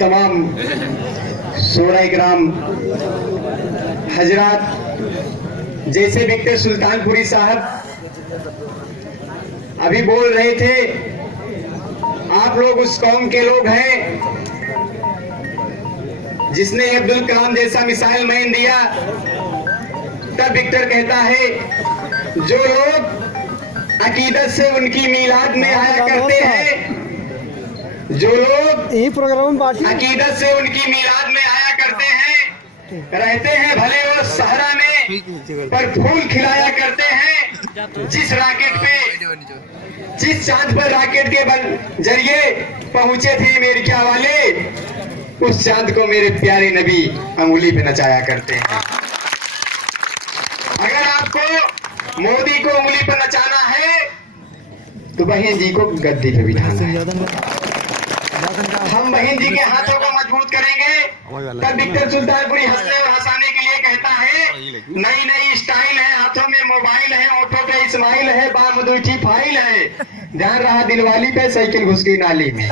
तमाम शोरा इकराम हजरात, जैसे विक्टर सुल्तानपुरी साहब अभी बोल रहे थे, आप लोग उस कौम के लोग हैं जिसने अब्दुल कलाम जैसा मिसाइल मैन दिया। तब विक्टर कहता है, जो लोग अकीदत से उनकी मीलाद में आया करते हैं, जो लोग अकीदत से उनकी मीलाद में आया करते हैं, रहते हैं भले वो सहरा में, पर फूल खिलाया करते हैं। जिस चांद पर रॉकेट के जरिए पहुंचे थे अमेरिका वाले, उस चांद को मेरे प्यारे नबी अंगुली पे नचाया करते हैं। अगर आपको मोदी को उंगली पर नचाना है तो बहन जी को गद्दी पे बिठाना है। हम बहन जी के हाथों को मजबूत करेंगे। तब विक्टर सुल्तानपुरी हंसने और हंसाने के लिए कहता है, नई नई स्टाइल है, हाथों में मोबाइल है, ओठों पे इस्माइल है, बामदूठी फाइल है, ध्यान रहा दिलवाली पे साइकिल घुस गई नाली में।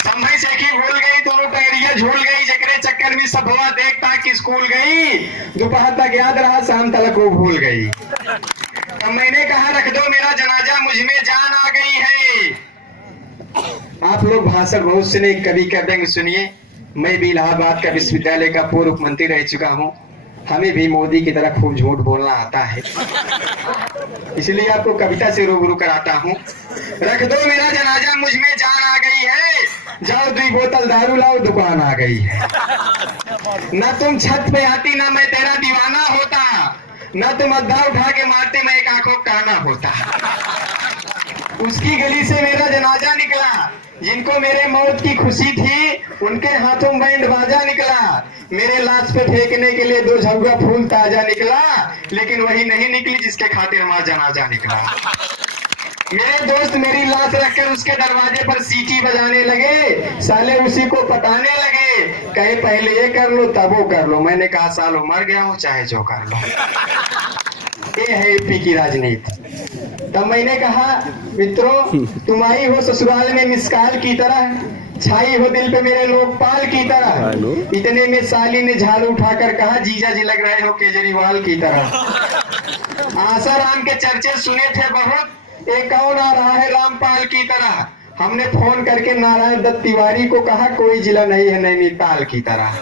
संभई सेखी भूल गई, दोनों टहरिया झूल गई, जकरे चक्कर में सबवा देखता कि स्कूल गई, दोपहर तक याद रहा, शाम तक वो भूल गई। तब मैंने कहा, रख दो मेरा जनाजा, मुझ में जान आ गई है। आप लोग भाषण बहुत से नहीं कभी कर देंगे, सुनिए। मैं भी इलाहाबाद का विश्वविद्यालय का पूर्व मंत्री रह चुका हूँ। हमें भी मोदी की तरह खूब झूठ बोलना आता है, इसलिए आपको कविता से रूबरू कराता हूँ। रख दो मेरा जनाजा, मुझ में जान आ गई है, जाओ 2 बोतल दारू लाओ, दुकान आ गई है। न तुम छत पे आती, ना मैं तेरा दीवाना होता, न तुम अद्धा उठा के मारते, मैं एक आंखों काना होता। उसकी गली से मेरा जनाजा निकला, जिनको मेरे मौत की खुशी थी, उनके हाथों बैंड बाजा निकला। मेरे लाश पे फेंकने के लिए 2 झुग्गा फूल ताजा निकला, लेकिन वही नहीं निकली जिसके खातिर हमारा जनाजा निकला। मेरे दोस्त मेरी लाश रखकर उसके दरवाजे पर सीटी बजाने लगे, साले उसी को पटाने लगे, कहे पहले ये कर लो तब वो कर लो। मैंने कहा, सालों मर गया हूं, चाहे जो कर लो। ये है यूपी की राजनीति। तब मैंने कहा, मित्रों तुम आई हो ससुराल में मिसकाल की तरह, छाई हो दिल पे मेरे लोकपाल की तरह। इतने में साली ने झाड़ू उठाकर कहा, जीजा जी लग रहे हो केजरीवाल की तरह। आसाराम के चर्चे सुने थे बहुत, एक कौन आ रहा है रामपाल की तरह। हमने फोन करके नारायण दत्त तिवारी को कहा, कोई जिला नहीं है नैनीताल की तरह।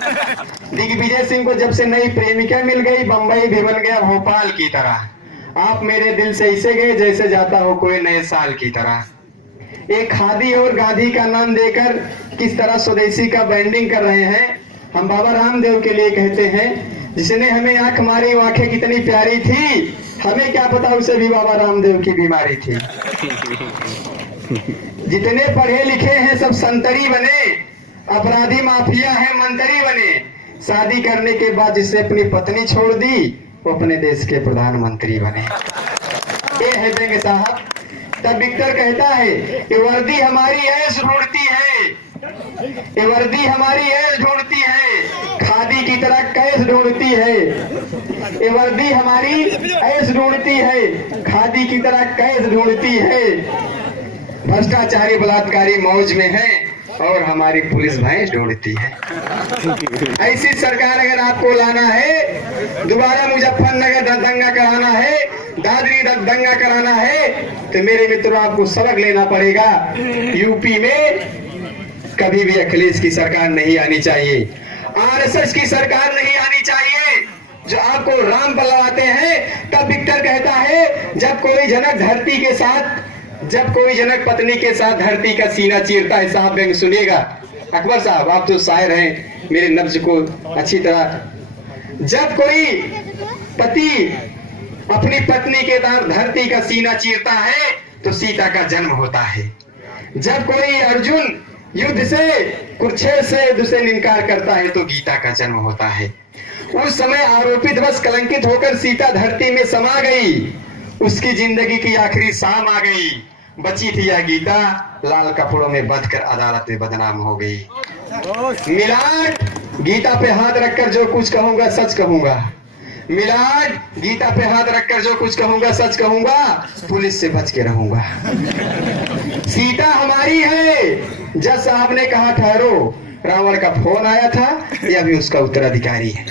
दिग्विजय सिंह को जब से नई प्रेमिका मिल गई, बंबई भी बन गया भोपाल की तरह। आप मेरे दिल से ऐसे गए जैसे जाता हो कोई नए साल की तरह। एक खादी और गांधी का नाम देकर किस तरह स्वदेशी का ब्रांडिंग कर रहे हैं। हम बाबा रामदेव के लिए कहते हैं, जिसने हमें आंख मारी, वो आंखें कितनी प्यारी थी, हमें क्या पता उसे भी बाबा रामदेव की बीमारी थी। जितने पढ़े लिखे हैं सब संतरी बने, अपराधी माफिया है मंत्री बने। शादी करने के बाद जिसने अपनी पत्नी छोड़ दी, वो अपने देश के प्रधानमंत्री बने। ये है बेंग साहब। तब विक्टर कहता है कि वर्दी हमारी ऐश ढूंढती है, ये वर्दी हमारी ऐश ढूंढती है, खादी की तरह कैश ढूंढती है। ये वर्दी हमारी ऐश ढूंढती है, खादी की तरह कैश ढूंढती है। भ्रष्टाचारी बलात्कारी मौज में है और हमारी पुलिस भैंस ढूंढती है। ऐसी सरकार अगर आपको लाना है, दोबारा मुजफ्फरनगर दंगा कराना है, दादरी दंगा कराना है, तो मेरे मित्रों आपको सबक लेना पड़ेगा। यूपी में कभी भी अखिलेश की सरकार नहीं आनी चाहिए, आरएसएस की सरकार नहीं आनी चाहिए, जो आपको राम पर लगाते हैं। तब विक्टर कहता है, जब कोई जनक पत्नी के साथ धरती का सीना चीरता है। साहब बेंग सुनिएगा, अकबर साहब आप तो शायर हैं, मेरे नब्ज को अच्छी तरह। जब कोई पति अपनी पत्नी के साथ धरती का सीना चीरता है तो सीता का जन्म होता है। जब कोई अर्जुन युद्ध से कुरुक्षेत्र से युद्ध से इनकार करता है तो गीता का जन्म होता है। उस समय आरोपित बस कलंकित होकर सीता धरती में समा गई, उसकी जिंदगी की आखिरी शाम आ गई। बची थी यह गीता, लाल कपड़ों में बंधकर अदालत में बदनाम हो गई। मिलान गीता पे हाथ रखकर जो कुछ कहूंगा सच कहूंगा, मिलाद, गीता पे हाथ रखकर जो कुछ कहूंगा सच कहूंगा, पुलिस से बच के रहूंगा। सीता हमारी है। जज साहब ने कहा ठहरो, रावण का फोन आया था, ये अभी उसका उत्तराधिकारी है।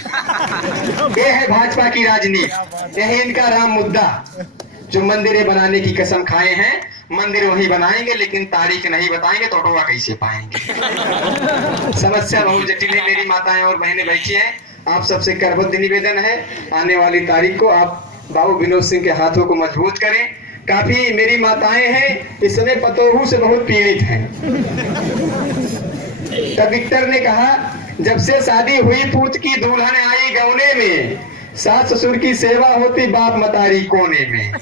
ये है भाजपा की राजनीति, यही इनका राम मुद्दा। जो मंदिरें बनाने की कसम खाए हैं, मंदिर वही बनाएंगे, लेकिन तारीख नहीं बताएंगे तो टोटोवा कैसे पाएंगे। समस्या बहुत जटिल है। मेरी माताएं और बहनें बैठी हैं, आप सबसे करबद्ध निवेदन है, आने वाली तारीख को आप बाबू विनोद सिंह के हाथों को मजबूत करें। काफी मेरी माताएं हैं इस समय पतोहू से बहुत पीड़ित हैं। तब विक्टर ने कहा, जब से शादी हुई पूत की दुल्हन आई गौने में, सास ससुर की सेवा होती बाप मतारी कोने में।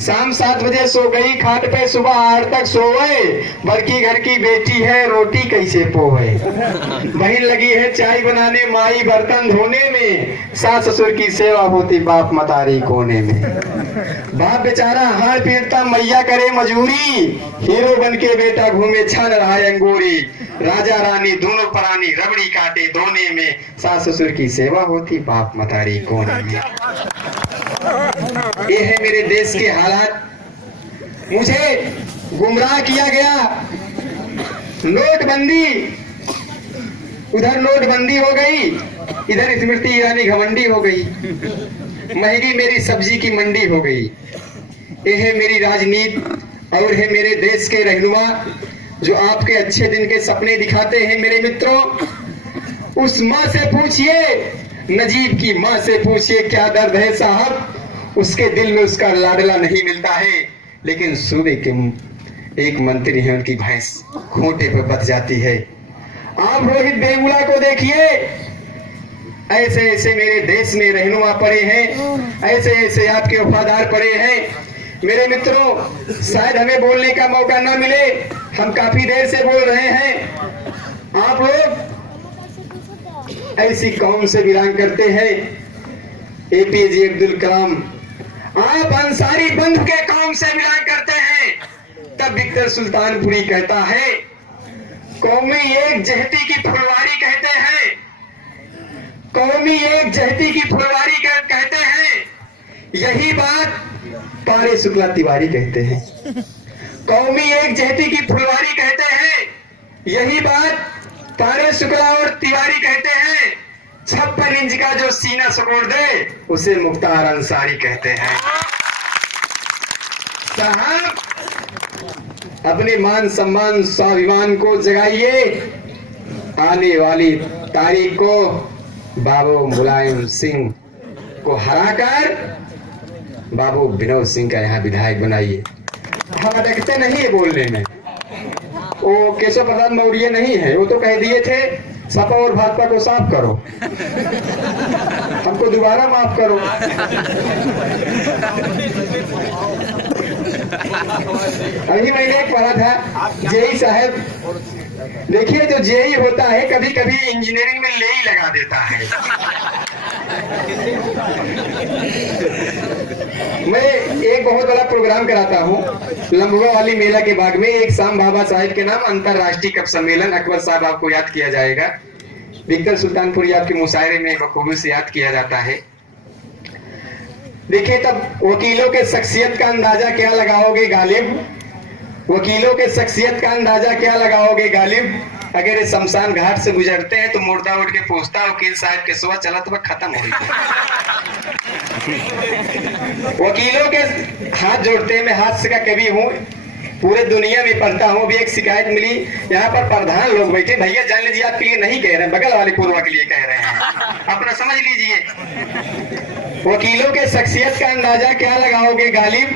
शाम 7 बजे सो गई खाट पे, सुबह 8 तक सोए, बड़की घर की बेटी है रोटी कैसे पोए। बहन लगी है चाय बनाने, माई बर्तन धोने में, सास ससुर की सेवा होती बाप मतारी कोने में। बाप बेचारा हार पीटता, मैया करे मजूरी, हीरो बन के बेटा घूमे छन रहा अंगूरी। राजा रानी दोनों परानी, रबड़ी काटे दोने में, सास ससुर की सेवा होती बाप मतारी कोने में। ये है मेरे देश के हालात। मुझे गुमराह किया गया। नोटबंदी, उधर नोटबंदी हो गई, इधर स्मृति ईरानी घमंडी हो गई, महंगी मेरी सब्जी की मंडी हो गई। ये है मेरी राजनीति और है मेरे देश के रहनुमा जो आपके अच्छे दिन के सपने दिखाते हैं। मेरे मित्रों, उस माँ से पूछिए, नजीब की माँ से पूछिए क्या दर्द है साहब, उसके दिल में उसका लाडला नहीं मिलता है, लेकिन सूबे के एक मंत्री हैं, उनकी भैंस खूंटे पर बच जाती है। आप रोहित बेगुला को देखिए, ऐसे ऐसे मेरे देश में रहनुमा पड़े हैं, ऐसे ऐसे आपके वफादार पड़े हैं। मेरे मित्रों, शायद हमें बोलने का मौका न मिले, हम काफी देर से बोल रहे हैं। आप लोग ऐसी कौम से बिलोंग करते हैं, एपीजे अब्दुल कलाम, आप अंसारी बंधु के कौम से बिलोंग करते हैं। तब विक्टर सुल्तानपुरी कहता है, कौमी एक जहती की फुलवारी कहते हैं, कौमी एक जहती की फुलवारी कहते हैं। यही बात पारे शुक्ला तिवारी कहते हैं। कौमी एक जहती की फुलवारी कहते हैं, यही बात पारे शुक्ला और तिवारी कहते हैं। 56 इंच का जो सीना सकोड़ दे उसे मुख्तार अंसारी कहते हैं। साहब, अपने मान सम्मान स्वाभिमान को जगाइए। आने वाली तारीख को बाबू मुलायम सिंह को हराकर बाबू विनोद सिंह का यहाँ विधायक बनाइए। हम अटकते नहीं है बोलने में, वो केशव प्रसाद मौर्य नहीं है, वो तो कह दिए थे सपा और भाजपा को साफ करो, हमको दोबारा माफ करो। अभी मैंने एक पढ़ा था, जेई साहब, देखिए जो जेई होता है कभी कभी इंजीनियरिंग में ले ही लगा देता है। मैं एक बहुत बड़ा प्रोग्राम कराता हूँ लंबुआ वाली मेला के बाग में। एक शाम बाबा साहिब के नाम अंतरराष्ट्रीय कप सम्मेलन, अकबर साहब आपको याद किया जाएगा, विक्टर सुल्तानपुरी आपके मुशायरे में बखूबी से याद किया जाता है। देखिए, तब वकीलों के शख्सियत का अंदाजा क्या लगाओगे गालिब, वकीलों के शख्सियत का अंदाजा क्या लगाओगे गालिब। अगर ये शमशान घाट से गुजरते हैं तो मुर्दा उठ के पूछता है, वकील साहब के सुबह चला तो खत्म हो गई। वकीलों के हाथ जोड़ते हैं। मैं हाथ का कवि हूँ, पूरे दुनिया में पढ़ता हूँ। भी एक शिकायत मिली, यहाँ पर प्रधान लोग बैठे, भैया जान लीजिए आपके लिए नहीं कह रहे हैं, बगल वाले पूर्वा के लिए कह रहे हैं, अपना समझ लीजिए। वकीलों के शख्सियत का अंदाजा क्या लगाओगे गालिब,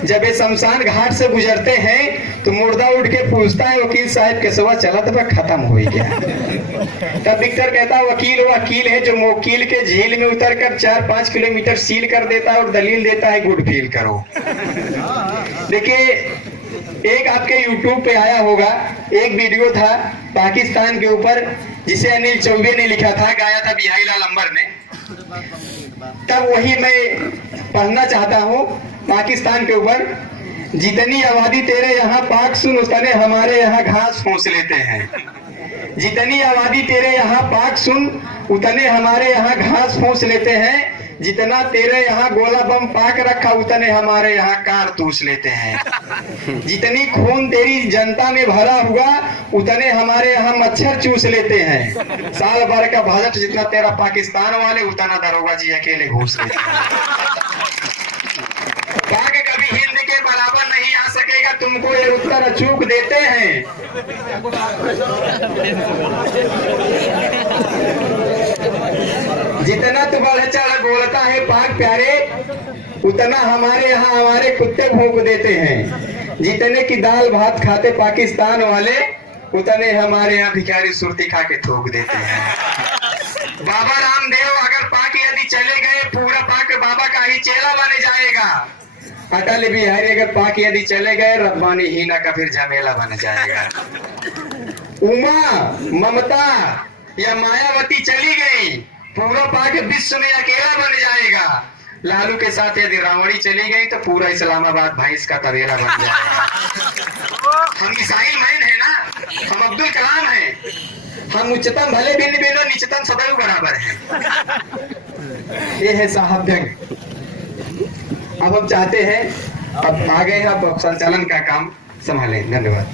जब ये शमशान घाट से गुजरते हैं तो मुर्दा उठ के पूछता है, वकील साहब के सुबह चला तो खत्म हो गया। तब विक्टर कहता है, वकील वो वकील है जो मोकील के झील में उतरकर 4-5 किलोमीटर सील कर देता है और दलील देता है गुड फील करो। देखिए, एक आपके YouTube पे आया होगा, एक वीडियो था पाकिस्तान के ऊपर जिसे अनिल चौबे ने लिखा था, गाया था बिहारी लाल अंबर ने। तब वही मैं पढ़ना चाहता हूँ पाकिस्तान के ऊपर। जितनी आबादी तेरे यहाँ पाक सुन, उतने हमारे यहाँ घास फूस लेते हैं। जितनी आबादी तेरे यहाँ पाक सुन, उतने हमारे यहाँ घास फूस लेते हैं। जितना तेरे यहाँ गोला बम पाक रखा उतने हमारे यहाँ कारतूस लेते हैं। जितनी खून तेरी जनता में भरा हुआ उतने हमारे यहाँ मच्छर चूस लेते हैं। साल भर का बजट जितना तेरा पाकिस्तान वाले उतना दरोगा जी अकेले घूस लेते हैं। पाक कभी हिंद के बराबर नहीं आ सकेगा, तुमको ये उत्तर अचूक देते हैं। जितना तू बढ़ चढ़ बोलता है पाक प्यारे उतना हमारे यहाँ हमारे कुत्ते भौंक देते हैं। जितने की दाल भात खाते पाकिस्तान वाले उतने हमारे यहाँ भिखारी सुरती खा के थूक देते हैं। बाबा रामदेव अगर पाक यदि चले गए पूरा पाक बाबा का ही चेला बन जाएगा। अटल बिहारी अगर पाक यदि चले गए रब्बानी हीना का फिर झमेला बन जाएगा। उमा ममता या मायावती चली गई पूरा पाक विश्व में अकेला बन जाएगा। लालू के साथ यदि रावणी चली गई तो पूरा इस्लामाबाद भैंस का तबेला बन जाएगा। हम मिसाइल मैन है ना, हम अब्दुल कलाम हैं, हम उच्चतम भले भिन्न भिन्न निचतम सदैव बराबर हैं। ये है साहब जंग। अब हम चाहते हैं अब आगे अब संचालन का काम संभालें। धन्यवाद।